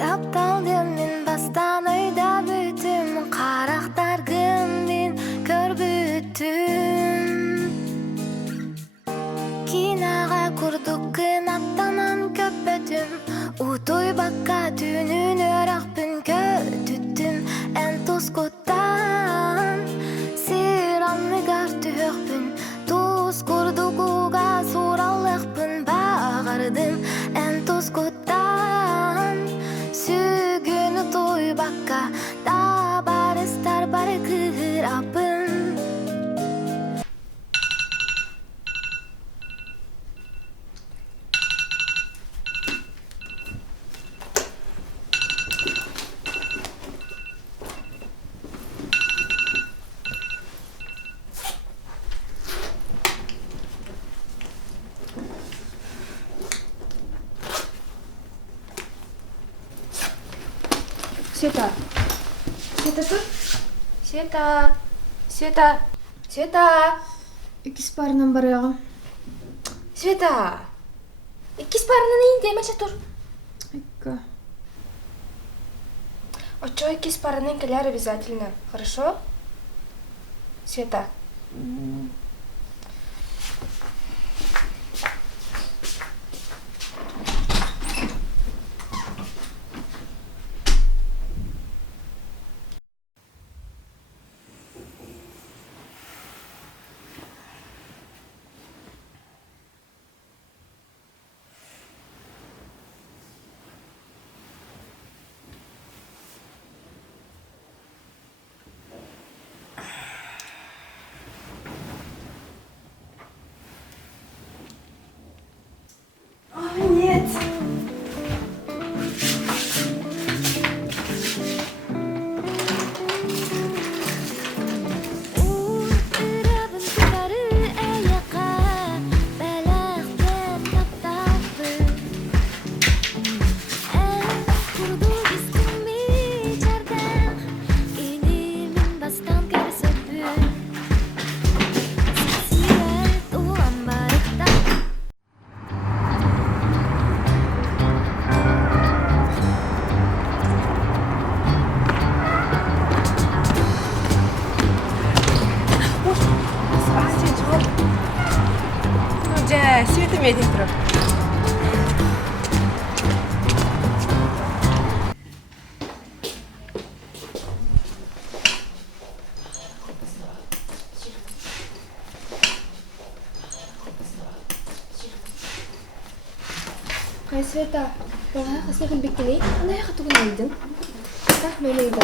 Тапталдым мен бастан ойда бүтүм, карактардым көрбүтүм. Кинага курдук кынаттанан көпөтүм, утой бакка түнүн өракпын көтүттүм. Эн тускуттан сыранны гартөкпүн, туз курдугуга суралыкпын багардым. Эн тускуттан сүйгүнү той бакка да барыстар бары кырапын. Света. Света тут? Света. Света. Света. Иккис парынан барыгы. Света. Иккис парынан иин демесе тур. Икка. Очо иккис парынан келер обязательно. Хорошо? Света. Нет. Света медитра. Кай Света. Бага касыгын бекелей. Андай хатугун алдың. Так, мейлі идем.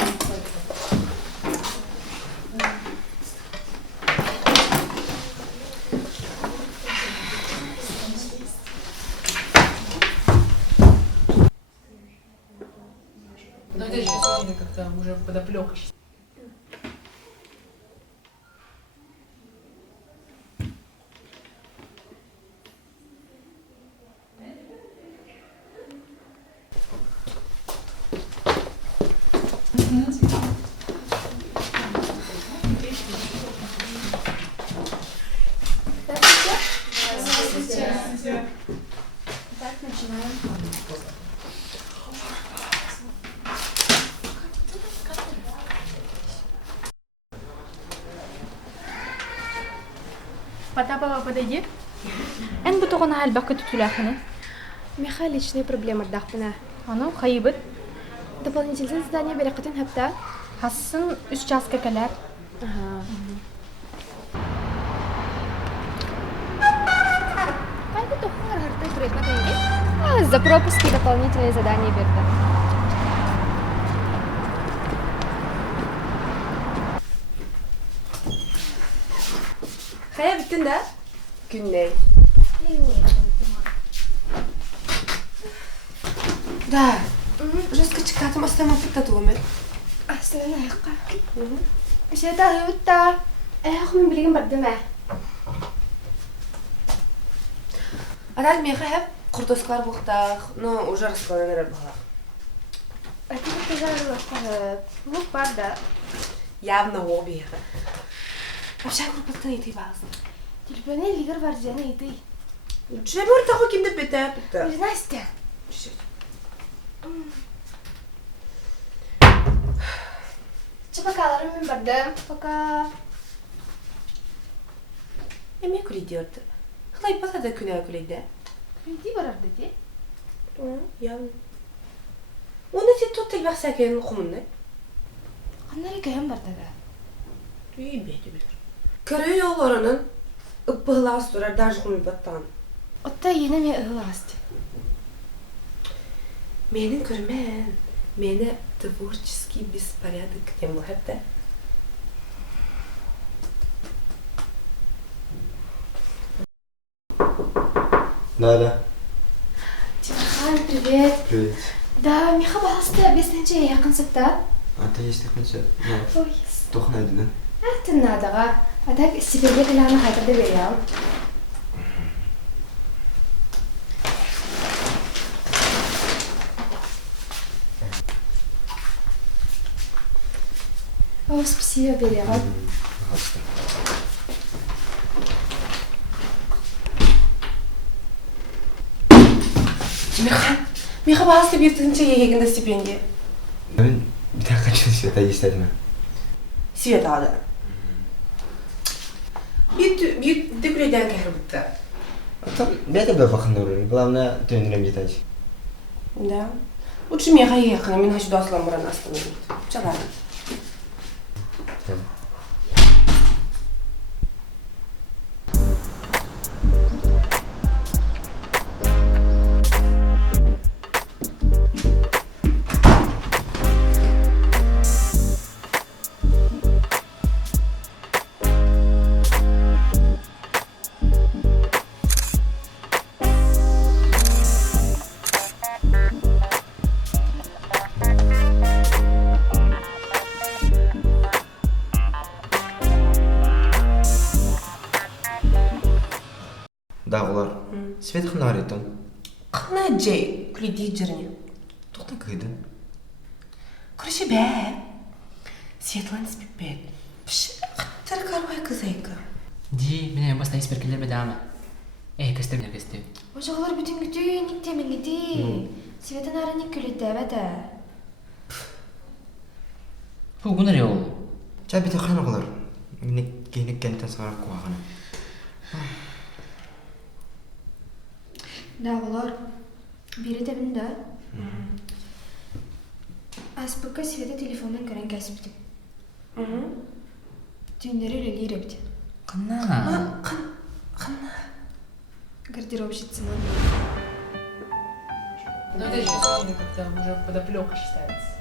Но здесь же сегодня как-то уже подоплека. Так, начинаем. Потапова подойди. Эн бутугана албакка tutulаханы. Миха личные проблемы ардахпына. Аны хайыбыт. Дополнительное задание берекатын хапта. Хасын 3 часка калар. Ага. Кайда тухар хартай туретна кайда? За пропуски дополнительные задания берді. Хая биттин да? Güney. Да. Жестко чекатым, остама пыттатугаме. Аслана айққа. Шеда айутта. Мен білген барды ма? Адал меха хеп куртоскалар буктах, но уже раскаланар бахах. Әтті жарылаққа. Бұл бар да. Явно обиха. Вообще курпаттан ети базын. Телефоне лигар бар жана еті. Че бор таху кимде пыта пыта. Настя. Чапакаларым мен бардым. Пока. Эме күлидиyordu. Хлай пата да күнә күлиде. Күнди барарды де. Явно. Оны ти тотел бахсакен кумунна. Қаннары кәйім барды да. Үй бейді білір. Көрі yollarının ıppıhlığa sürer, даже куми баттан. Отта ені ме ығыласты. Менің көрмен, мені творческий беспорядок тем хепте. Да. Тимохан, привет. Привет. Да, Миха баласты, бесінші яқын сыпта. А ты есть такой концерт? Ну, Ой, toch найден, да? Тыннадыға. Атак Сибирге кіланы қайтырды берем. О, спасибо, берем. Пожалуйста. Миха баласы бертігінші егегінді стипендия. Ben bir tane kaçın Sveta istedim ben. Свет алды. Büyük depreden kehir bitti. Там, ben de böyle bakın doğru. Главное, döndürem yeter. Да. Лучше Миха ехала, мен хочу до Асламбурана остановить. Чала. Tamam. Dağlar. Svet xına arıyordun. Қына жей, күлейді жеріне. Тоқта кыйды. Күріші бә. Светлан спит бәд. Піші, қаттар қаруай кызайка. Ди, мене баста исперкелер бедама. Кестер не кестер. Ожағылар бүтін күті, никтемін гіді. Светен ары ник күлетті әбәді. Фу, гунар йол. Çay bir tıkan oğlar. Giyinip kentten sağlar kuağına. Дағылар, бері дәбінді. Аспыққа Света телефонын көрін кәсіптім. Түйіндері өлелер өбді. Қана. Гардеробщицына. Но это же как-то уже подоплека считается.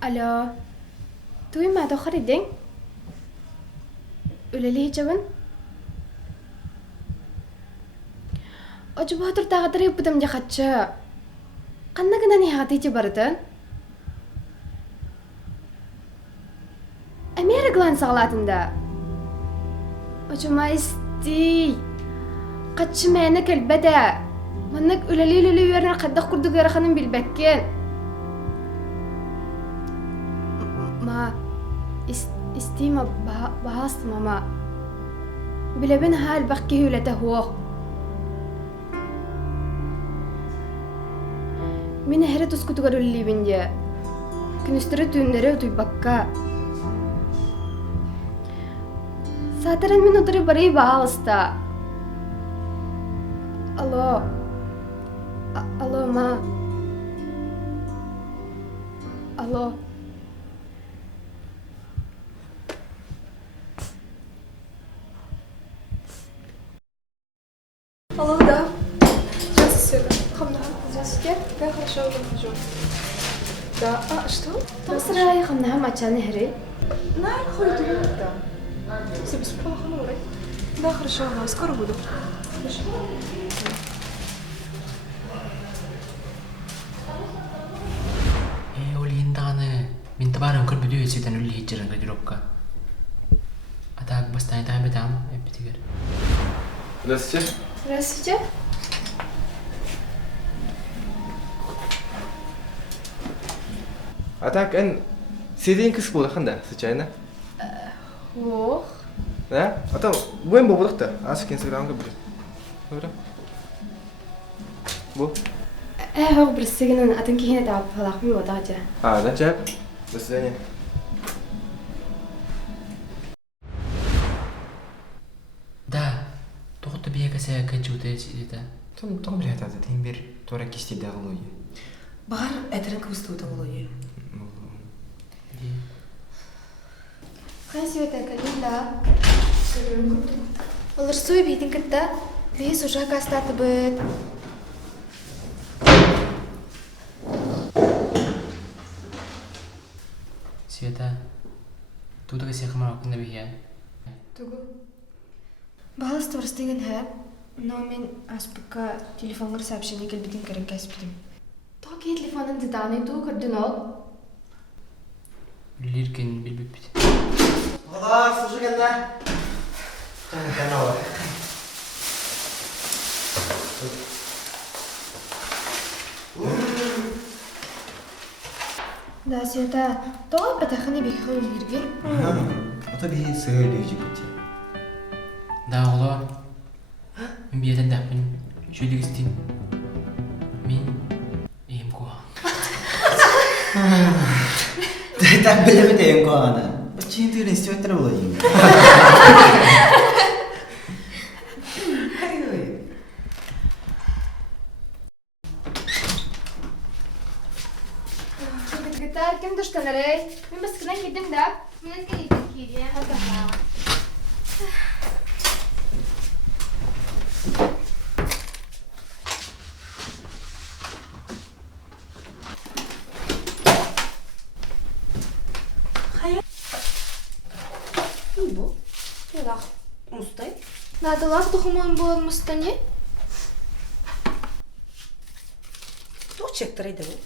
Alo. Duyma da xaridin. Öleli hicabın. Acaba hatır tağdır yapıdım ya kaçı. Qanna gana ni hati baratan? Amera glan sağlatında. Acıma isti. Kaçmana kelbede. Mannak öleli yerine kadda kurduk yarakanın bilbekken. Ma istima bahastım ama. Bile ben hal bakki hülete huo. Min heret uskutu garulli bince. Künüstürü düğünleri ötüy bakka. Sataran min oturi bari bahasta. Alo. Alo ma. Alo. Алло, да. Здравствуйте, Света. Здравствуйте. Да, хорошо, захожу. Да, а что? Тасра яхамна мача нехри. Ходит да. Все без плохо, Да, хорошо, ага, скоро буду. Хорошо. Oli hintaqana minta baran kul bidu yesitan ulli hijran gajropka. Atak bastani taame tam epitigar. Здравствуйте. Здравствуйте. А так, сидим кис болды қанда, случайно? Ох. Да? А там, бұйым бұл бұдықты, асық инстаграмға бір. Бұйра? Бұл? هو بالسجن أتنكي هنا تعب فلاحمي وضعجة. Да, чап. До свидания. Да. Тоқта бияка сая качута сидита. Том блядь, это тем бир тора кисти дагылой. Бар әтерін көвісті болуы. خلينا نسوي تكلم لا. والله رسوي بيتين كده. ليش وشها كاستات بيت. Света. Тут ga siya kamar ako nabihiyan. تقول. بحال استورستين ها. نومين أسبقا تليفون غير سابشني قلب بدين كرن كاسبتم. توكي تليفون أنت داني تو كردنال. Lirken bilbipit. Valla, слушай, когда? Канал. Да, Света. То بتخني بيخون يرجع. Это би сыграли в Джибути. Да, oğlum. Min bir yerden dahpin. Şöyle gitsin. Min iyiyim kuha. Так билемет эм коана. Почему ты не стоит требовать? Gitar kim düştüleri? Ben bas kına gittim de. Millet gittim ki ya. Hadi ha. Bu? Yadak Mustay. Надалах тухуман бол мустани. Тоқ чектірейді бұл.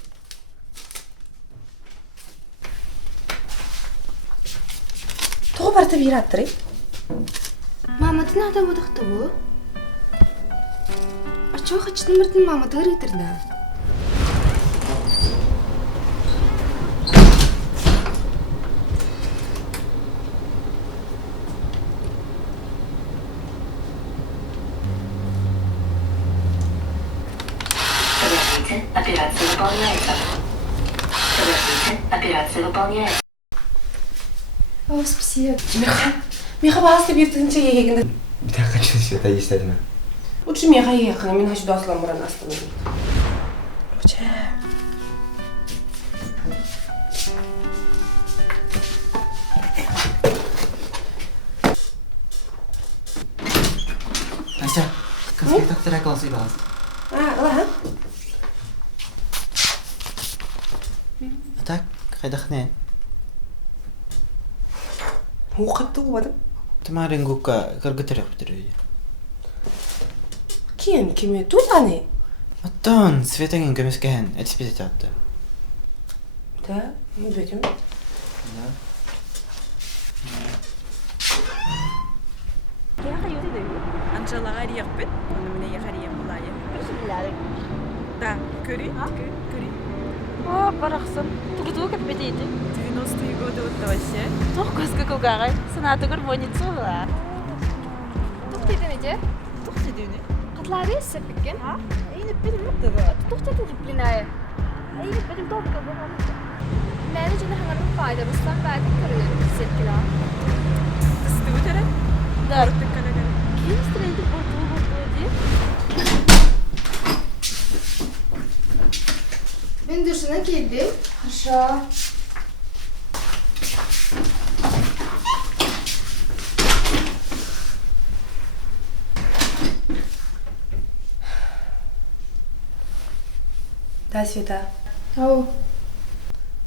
Тоқ барты бір аттырай. Маматы нада бодықты бұл? Ачо хачтын мұртын маматы ғырғытырды. Операция выполняется. Подождите, операция выполняется. О, спасибо. Меха бағасты бертігінше егегінді. Bir dakika Света есть одна. Лучше меха егеқіні, мен хашуды асылан бұран астығы. Лучше. Настя, конспектах трекался и вас. Ала, А так, қайдақне? Оқытты оладым. Тамарын гука кыргытырық бітіреді. Кем, кеме, тут аны? Оттон Светагийн көмөскәһен этспит атты. Да, бетим. Анжелага рияқпет, оны мене яхария булайы. Да, көри. О, барахсан. Тугу капетити. 90-е годы вот вообще. Тохкоска кугагай. Саната гармоница була. Туктайдан эже? Тухтедүнү. Катлары эсеппеккен? Эйне бир мыктыга. Туктайдан диплинае. Эйне бир топка бага. Мәне жана хаңарым файда бастан бәдин көрөлөр. Сеткила. Студера. Дар. Тыккалага. Ким стрейди борту ди? Мен душына келдим. Хорошо. Да, Света. Ау.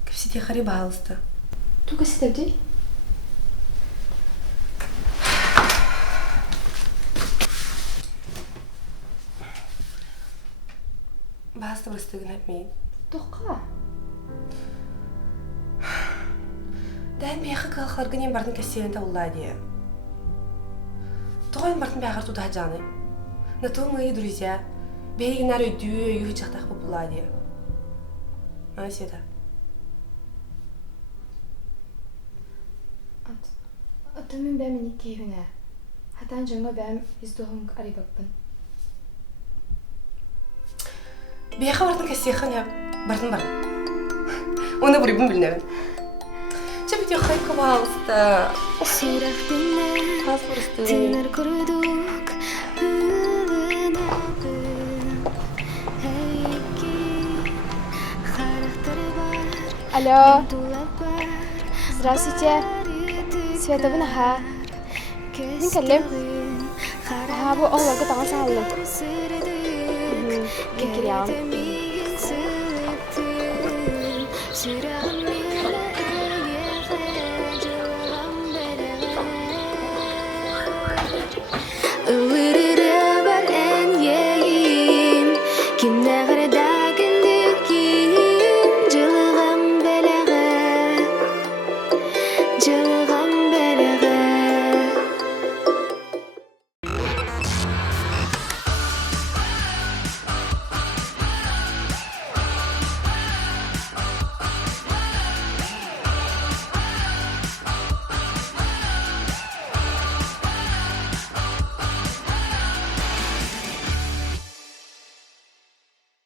Кепсите хари балста. Тука сетепди? Баста брыстыгын хапмей. Тоққа. Дан бияқы калхаргын ем бардың кәсерін тауылла дия. Тоғын бардың бияқар туда жаны. Натыл мои друзья. Бейгінар өйдуі өйі жақтақ попула дия. А, Света. Ата мен бәмін кейхіне. Хатан жаңа бәм издоғын арибаппын. Бияқы бардың кәсерін хап. Бардың. Оны бұрыбын білінемін. Чөп өте қайқы балста. Сирак dinle, Қаз бұрысты. tiner kurduk huvudena byn. Heyki, характері бар, Алло. тулап бар. Здравствуйте. Света бін аха. Мен кәлем. Аха, бұл оғларға таңа саңалым. Мен келем. Сирағым